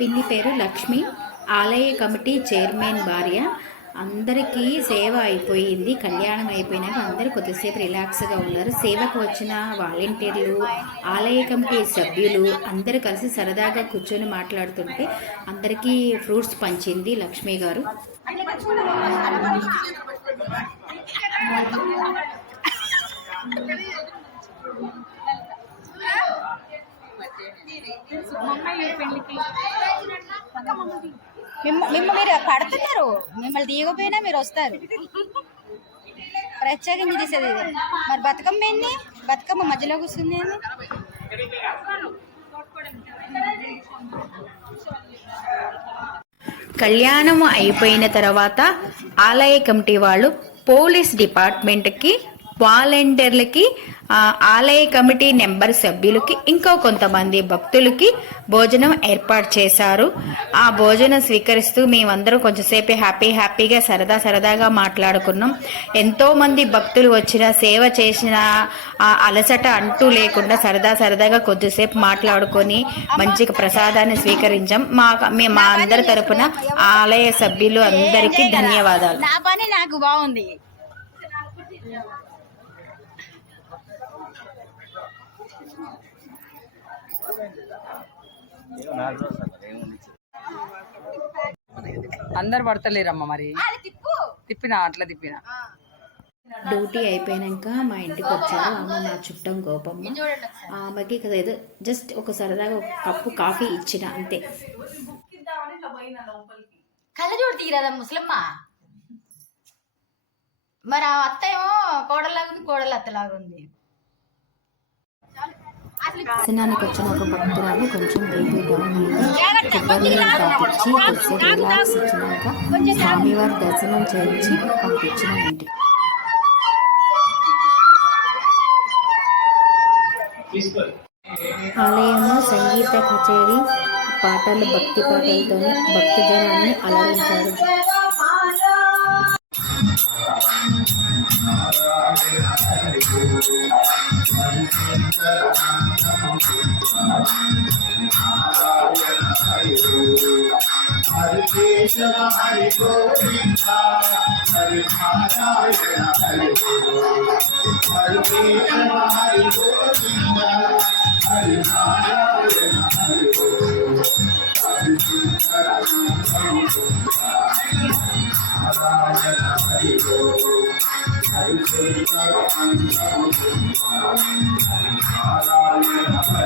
పిన్ని పేరు లక్ష్మి. ఆలయ కమిటీ చైర్మన్ భార్య. అందరికీ సేవ అయిపోయింది. కళ్యాణం అయిపోయినాక అందరూ కొద్దిసేపు రిలాక్స్గా ఉన్నారు. సేవకు వచ్చిన వాలంటీర్లు ఆలయ కమిటీ సభ్యులు అందరూ కలిసి సరదాగా కూర్చొని మాట్లాడుతుంటే అందరికీ ఫ్రూట్స్ పంచింది లక్ష్మి గారు. మిమ్మ మీరు పడుతున్నారు. మిమ్మల్ని తీయకపోయినా మీరు వస్తారు. ప్రత్యేకంగా చేసేది ఇది. మరి బతుకమ్మ ఏంది? బతుకమ్మ మధ్యలో కూర్చుంది ఏంది? కళ్యాణం అయిపోయిన తర్వాత ఆలయ కమిటీ వాళ్ళు పోలీస్ డిపార్ట్మెంట్కి వాలంటీర్లకి ఆలయ కమిటీ నెంబర్ సభ్యులకి ఇంకా కొంతమంది భక్తులకి భోజనం ఏర్పాటు చేశారు. ఆ భోజనం స్వీకరిస్తూ మేమందరం కొంచెంసేపు హ్యాపీ హ్యాపీగా సరదా సరదాగా మాట్లాడుకున్నాం. ఎంతోమంది భక్తులు వచ్చిన సేవ చేసిన అలసట అంటూ లేకుండా సరదా సరదాగా కొద్దిసేపు మాట్లాడుకొని మంచిగా ప్రసాదాన్ని స్వీకరించాం. మా మే- మా అందరి తరపున ఆలయ సభ్యులు అందరికీ ధన్యవాదాలు. నా పని నాకు బాగుంది. అందరు పడతలేరమ్మ మరి. తిప్పినా అట్లా తిప్పినా? డ్యూటీ అయిపోయాక మా ఇంటికి వచ్చారు. ఆమె నా చుట్టం గోపమ్మ ఆమెకి కదా ఏదో జస్ట్ ఒక సరదాగా ఒక కప్పు కాఫీ ఇచ్చిన అంతే. కళ్ళజోడు తీయరాదా ముసలమ్మ? మరి ఆ అత్త ఏమో కోడలాగా ఉంది కోడలు అత్తలాగా ఉంది దర్శనానికి వచ్చిన ఒక భక్తురాలు కొంచెం బీపీ డౌన్ అయింది. కొబ్బరి నీళ్ళు తాపించి కొద్దిసేపు రిలాక్స్ ఇచ్చినాక స్వామివారి దర్శనం చేయించి పంపించిన ఇంటికి ఆలయంలో సంగీత కచేరీ పాటలు భక్తి పాటలతో భక్తజనాన్ని అలరించారు. हरे केशव हरे गोविंदा हरे नारायण हरे हरे केशव हरे गोविंदा हरे नारायण हरे हरे శంకర నారాయణ హరి హరి శంకర హరి నారాయణ హరి